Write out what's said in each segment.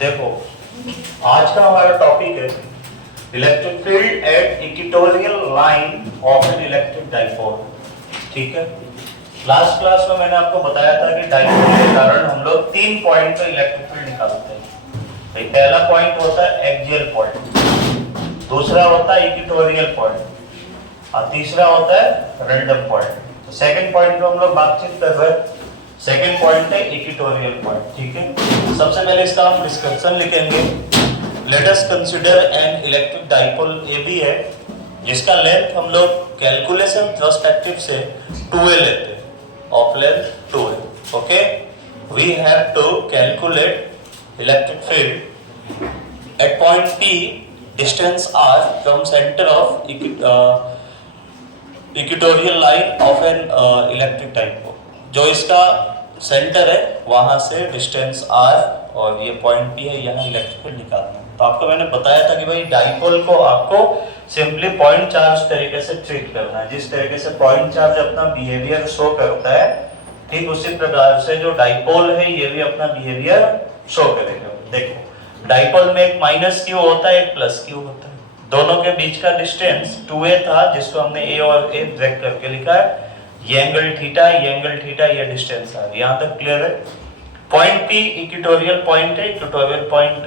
देखो, आज का हमारा टॉपिक है electric field at equatorial line of an electric dipole. ठीक है, लास्ट क्लास में मैंने आपको बताया था कि डाइपोल के कारण हम लोग 3 पॉइंट पे इलेक्ट्रिक फील्ड निकालते हैं। पहला पॉइंट होता है एक्सियल पॉइंट, दूसरा होता है इक्वेटोरियल पॉइंट और तीसरा होता है रैंडम पॉइंट। तो सेकंड पॉइंट पे हम लोग बातचीत कर रहे हैं। सेकंड पॉइंट है इक्वेटोरियल पॉइंट। ठीक है, सबसे पहले इसका हम डिस्क्रिप्शन लिखेंगे। Let us consider N electric dipole AB है जिसका लेंथ हम लोग कैलकुलेशन पर्सपेक्टिव से 2a लेते हैं, of length 2a। Okay, we have to calculate electric field at point P, distance r from centre of equatorial line of an electric dipole. जो इसका centre है वहां से डिस्टेंस r और ये पॉइंट P है, यहाँ इलेक्ट्रिक फील्ड निकालना है। तो आपको मैंने बताया था कि भाई डाइपोल को आपको सिंपली पॉइंट चार्ज तरीके से ट्रीट करना है। जिस तरीके से पॉइंट चार्ज अपना बिहेवियर शो करता है, ठीक उसी प्रकार से जो डाइपोल है ये भी अपना बिहेवियर शो करेगा। देखो, डाइपोल में एक माइनस क्यू होता है, एक प्लस क्यू होता है। दोनों के बीच का डिस्टेंस 2a था, जिसको हमने a और a ब्रेक करके लिखा है। ये एंगल थीटा, ये एंगल थीटा, ये डिस्टेंस है। यहाँ तक क्लियर है। पॉइंट P इक्वेटोरियल पॉइंट है। इक्वेटोरियल पॉइंट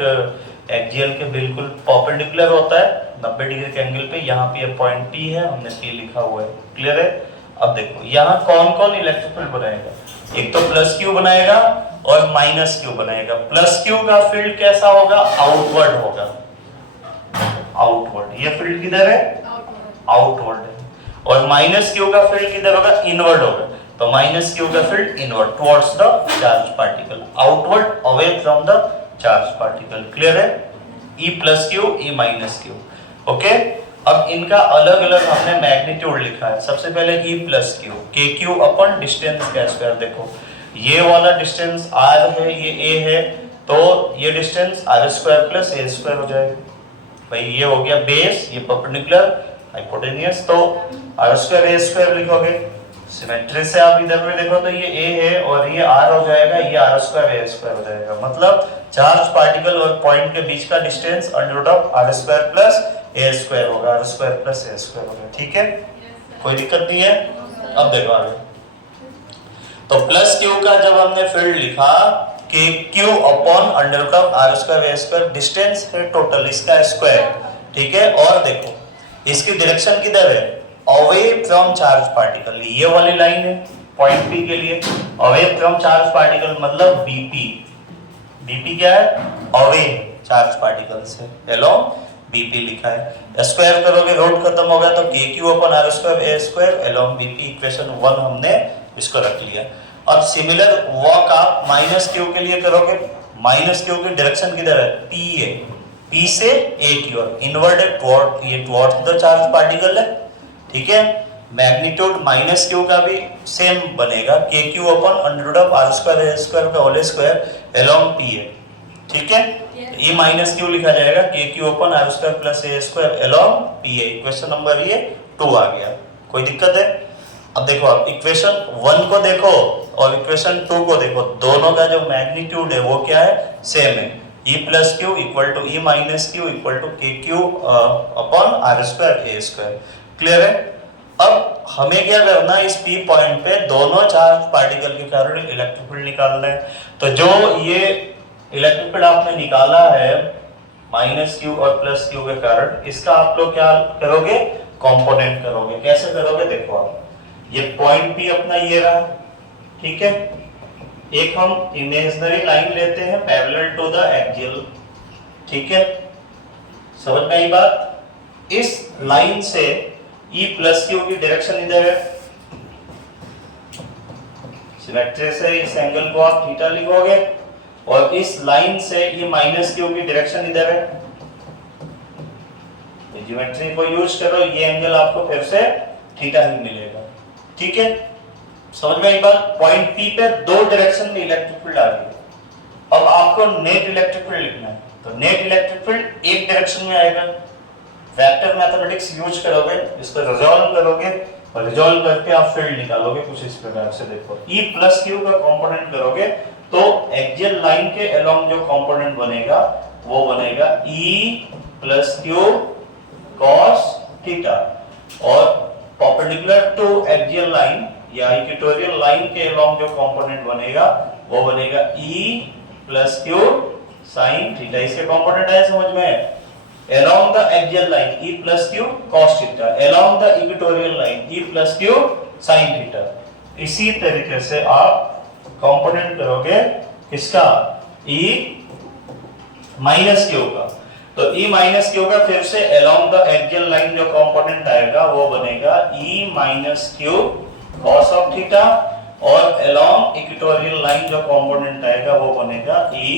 एक्सियल के बिल्कुल परपेंडिकुलर होता है 90 डिग्री के एंगल पे। यहाँ पे ये पॉइंट P है, हमने P लिखा हुआ है। क्लियर है। अब देखो यहाँ कौन कौन इलेक्ट्रिक फील्ड बनाएगा। एक तो प्लस क्यू बनाएगा और माइनस क्यू बनाएगा। प्लस क्यू का फील्ड कैसा होगा? आउटवर्ड होगा। आउटवर्ड, ये फील्ड किधर है? आउटवर्ड है। और माइनस क्यू का फील्ड किधर होगा? इनवर्ड होगा। तो माइनस क्यू का field inward, towards the charge particle, outward, away from the charge particle. Clear है। E plus Q, E minus Q. Okay, अब इनका अलग अलग हमने मैग्नीट्यूड लिखा है। सबसे पहले E प्लस क्यू, के क्यू अपन डिस्टेंस का स्क्वायर। देखो ये वाला डिस्टेंस r है, ये a है, तो ये distance r square plus a square हो जाएगा। भाई ये हो गया बेस, ये परपेंडिकुलर, हाइपोटेनियस, तो r स्क्वायर a स्क्वायर लिखोगे। सिमेट्री से आप इधर में देखो तो ये a है और ये r हो जाएगा, ये r स्क्वायर a स्क्वायर हो जाएगा। मतलब चार्ज पार्टिकल और पॉइंट के बीच का distance under root of r square plus a square होगा, r square plus a square होगा। ठीक है, कोई दिक्कत नहीं है। अब देखो आगे, तो प्लस क्यू का जब हमने फील्ड लिखा कि q upon under root of r square a square, distance है टोटल इसका स्क्वायर। ठीक है, और देखो इसकी डायरेक्शन किधर है? Away from charge particle. ये वाली लाइन है पॉइंट P के लिए। अवे फ्रॉम चार्ज पार्टिकल मतलब BP। BP क्या है? अवे चार्ज पार्टिकल से, अलोंग BP लिखा है। स्क्वायर करोगे रूट खत्म होगा तो KQ upon R square A square along BP। Equation 1 हमने इसको रख लिया। और सिमिलर वर्क आप माइनस क्यू के लिए करोगे। माइनस क्यू की डायरेक्शन किधर है? P है, P से A की ओर, इनवर्ड है, टुवर्ड, ये टुवर्ड्स द चार्ज पार्टिकल है। ठीक है, मैग्नीट्यूड माइनस क्यू का भी सेम बनेगा, k Q upon under root of r square a square का होल स्क्वायर अलोंग P है। ठीक है, ये माइनस क्यू लिखा जाएगा, के Q upon r square plus a square along P है। इक्वेशन नंबर ये 2 आ गया। कोई दिक्कत है? अब देखो, आप इक्वेशन 1 को देखो और इक्वेशन 2 को देखो, दोनों का जो मैग्नीट्यूड है वो क्या है? सेम है। E plus Q equal to E minus Q equal to K Q upon r square a square. Clear है। अब हमें क्या करना है? इस P पॉइंट पे दोनों चार्ज पार्टिकल के कारण इलेक्ट्रिक फील्ड निकालना है। तो जो ये इलेक्ट्रिक फील्ड आपने निकाला है माइनस क्यू और प्लस क्यू के कारण, इसका आप लोग क्या करोगे? कंपोनेंट करोगे। कैसे करोगे? देखो आप, ये पॉइंट P अपना ये रहा। ठीक है, एक हम इमेजिनरी लाइन लेते हैं पैरेलल टू द एक्सियल। ठीक है, समझ में आई बात? इस लाइन से E प्लस क्यू की डायरेक्शन इधर है। सिमेट्री से इस एंगल को आप थीटा लिखोगे और इस लाइन से E माइनस क्यू की डायरेक्शन इधर है। ज्योमेट्री को यूज करो, ये एंगल आपको फिर से थीटा ही मिलेगा। ठीक है, समझ में आई बात? पॉइंट P पे दो डायरेक्शन में इलेक्ट्रिक फील्ड आ रही है। अब आपको नेट इलेक्ट्रिक फील्ड लिखना है, तो नेट इलेक्ट्रिक फील्ड एक डायरेक्शन में आएगा। वेक्टर मैथमेटिक्स यूज करोगे, इसको रिजॉल्व करोगे और रिजॉल्व करके आप फील्ड निकालोगे कुछ इस प्रकार से। देखो E प्लस क्यू का कंपोनेंट करोगे तो एक्सियल लाइन के अलोंग जो कंपोनेंट बनेगा वो बनेगा E plus q cos theta, और परपेंडिकुलर टू एक्सियल लाइन या इक्वेटोरियल लाइन के अलोंग जो कंपोनेंट बनेगा वो बनेगा E plus Q sin theta. इसके कंपोनेंट है समझ में, along the axial line E plus Q cos theta, along the equatorial line E plus Q sin theta। इसी तरीके से आप कंपोनेंट करोगे किसका, E माइनस Q का, तो E माइनस Q का फिर से along the axial line जो कंपोनेंट आएगा वो बनेगा E minus Q cos of theta, और along equatorial line जो कंपोनेंट आएगा वो बनेगा E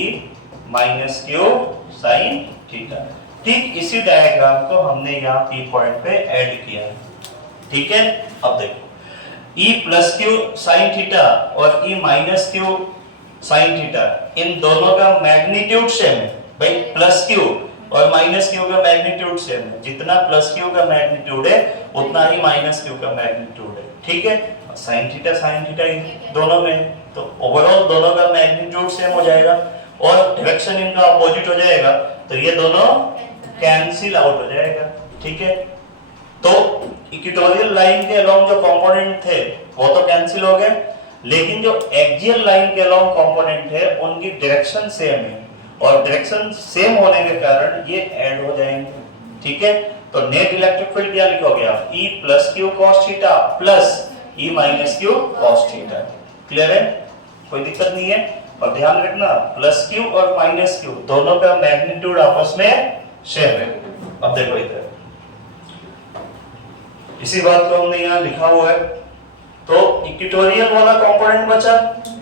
minus Q sin theta. ठीक इसी डायग्राम को हमने यहाँ P पॉइंट पे ऐड किया है, ठीक है। अब देखो E plus Q sine theta और E minus Q sine theta, इन दोनों का मैग्नीट्यूड सेम है भाई, प्लस क्यू और माइनस क्यू का मैग्नीट्यूड सेम है, जितना प्लस क्यू का मैग्नीट्यूड है उतना ही माइनस क्यू का मैग्नीट्यूड है, ठीक है। साइन थीटा दोनों में, तो ओवरऑल दोनों का मैग्नीट्यूड सेम हो जाएगा और डायरेक्शन इनका अपोजिट हो जाएगा, तो ये दोनों कैंसिल आउट हो जाएगा, ठीक है। तो इक्वेटोरियल लाइन के अलोंग जो कंपोनेंट थे वो तो कैंसिल हो गए, लेकिन जो एक्सियल लाइन के अलोंग कंपोनेंट है उनकी डायरेक्शन सेम है, और डायरेक्शन सेम होने के कारण ये ऐड हो जाएंगे, ठीक है। तो नेट इलेक्ट्रिक फील्ड क्या लिखोगे आप, E plus q cos theta plus E minus q cos theta. Clear है, कोई दिक्कत नहीं है। और ध्यान रखना प्लस क्यू और माइनस क्यू दोनों का मैग्नीट्यूड आपस में सेम है। अब देखो इधर इसी बात को हमने यहाँ लिखा हुआ है, तो इक्वेटोरियल वाला कंपोनेंट बचा,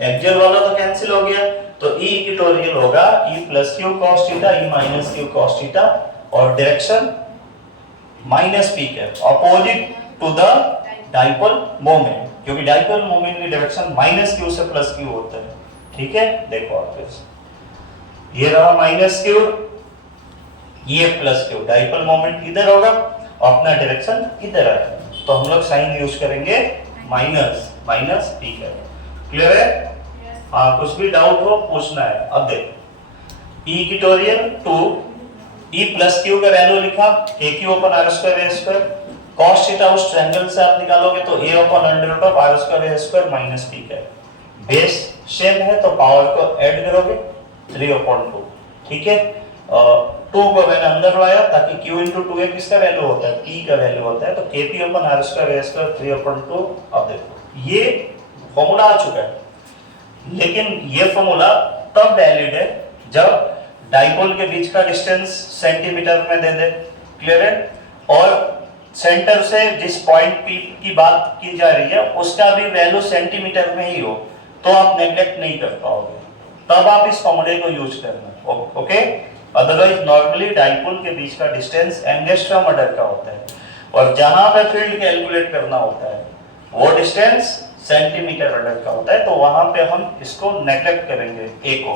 एक्सियल वाला तो कैंसिल हो गया, तो E इक्वेटोरियल होगा E plus q cos theta E minus q cos theta, और डायरेक्शन माइनस पी के opposite to the dipole moment, क्योंकि डाइपोल मोमेंट की डायरेक्शन माइनस क्यू से प्लस क्यू होता है, ठीक है। देखो आप फिर ये रहा माइनस क्यू, ये प्लस क्यू, डाइपोल मोमेंट इधर होगा, अपना डायरेक्शन इधर आएगा, तो हम लोग साइन यूज करेंगे माइनस माइनस पी का। क्लियर है, हाँ कुछ भी डाउट हो पूछना है। अब देखो E equatorial to E plus Q का वैल्यू लिखा k q upon r square a square, cos theta उस ट्रायंगल से आप निकालोगे तो a upon under root of r square a square minus p का, बेस सेम है तो पावर को ऐड करोगे 3/2, ठीक है। 2 को मैंने अंदर लाया ताकि q into 2a किसका वैल्यू होता है, p का वैल्यू होता है, तो kp upon r square a square 3/2। अब देखो ये फॉर्मूला आ चुका है, लेकिन ये फॉर्मूला तब वैलिड है जब डाइपोल के बीच का डिस्टेंस सेंटीमीटर में दे दे, क्लियर है, और सेंटर से जिस पॉइंट P की बात की जा रही है उसका भी वैल्यू सेंटीमीटर में ही हो, तो आप नेग्लेक्ट नहीं कर पाओगे, तब आप इस फॉर्मूले को यूज करना, ओके। अदरवाइज नॉर्मली डाइपोल के बीच का डिस्टेंस एंगस्ट्रॉम ऑर्डर का होता है, और जहां पे फील्ड कैलकुलेट करना होता है वो डिस्टेंस सेंटीमीटर ऑर्डर का होता है, तो वहां पे हम इसको नेग्लेक्ट करेंगे a को।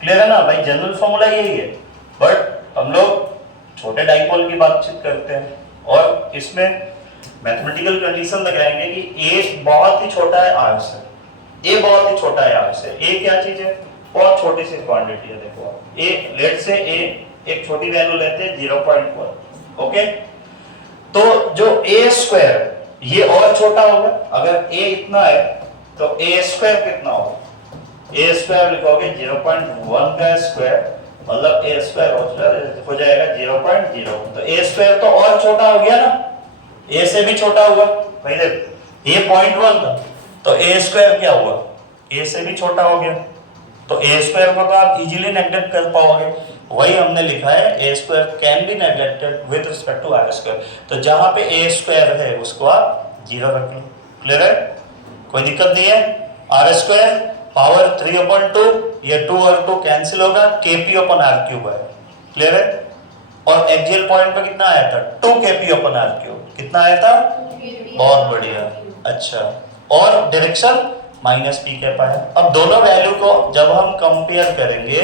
क्लियर है ना भाई, जनरल फॉर्मूला यही है, बट हम लोग छोटे डाइपोल की बातचीत करते हैं और इसमें मैथमेटिकल कंडीशन लगाएंगे कि a बहुत ही छोटा है r से, a बहुत ही छोटा है r से। a क्या चीज है, बहुत छोटी सी क्वांटिटी है। देखो a, लेट से a एक छोटी वैल्यू लेते हैं 0.1, ओके। तो जो a स्क्वायर ये और छोटा होगा, अगर a इतना है तो a स्क्वायर कितना होगा, a स्क्वायर लिखोगे 0.1 का स्क्वायर मतलब a स्क्वायर हो जाएगा 0.0, तो a स्क्वायर तो और छोटा हो गया ना, a से भी छोटा होगा भाई। देख ये 0.1 था तो a स्क्वायर क्या हुआ, a से भी छोटा हो गया, तो a स्क्वायर को तो आप इजीली नेग्लेक्ट कर पाओगे। वही हमने लिखा है a square can be neglected with respect to r square, तो जहां पे a स्क्वायर है उसको आप 0 रख लो। क्लियर है, कोई दिक्कत नहीं है। r स्क्वायर पावर 3/2, ये 2 और 2 कैंसिल होगा, kp अपन r क्यूब है। क्लियर है, और एक्सियल पॉइंट पे कितना आया था 2 kp अपन r क्यूब, कितना आया था, बहुत बढ़िया, अच्छा। और डायरेक्शन माइनस पी कैप आया। अब दोनों वैल्यू को जब हम कंपेयर करेंगे,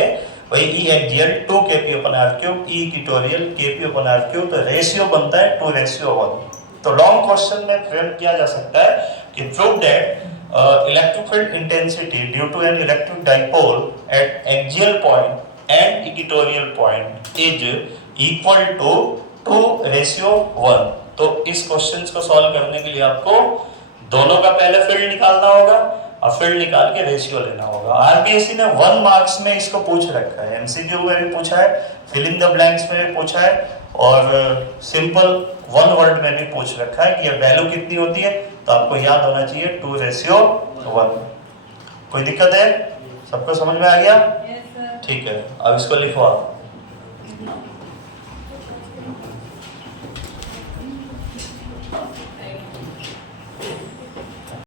वही ई एक्सियल 2 kp अपन r क्यूब, ई इक्वेटोरियल kp अपन r क्यूब, तो रेशियो बनता है 2:1। तो लॉन्ग क्वेश्चन में फ्रेम किया जा सकता है कि prove that electric field intensity due to an electric dipole at axial point and equatorial point is equal to 2:1। तो इस क्वेश्चंस को सॉल्व करने के लिए आपको दोनों का पहले फील्ड निकालना होगा और फील्ड निकाल के रेशियो लेना होगा। आरबीएससी ने 1 मार्क्स में इसको पूछ रखा है, एमसीक्यू में भी पूछा है, फिल इन द ब्लैंक्स में भी पूछा है और सिंपल 1 वर्ड में भी पूछ रखा है कि ये वैल्यू कितनी होती है। तो आपको याद होना चाहिए 2:1। कोई दिक्कत है? सबको समझ में आ गया? ठीक है, अब इसको लिखो आप।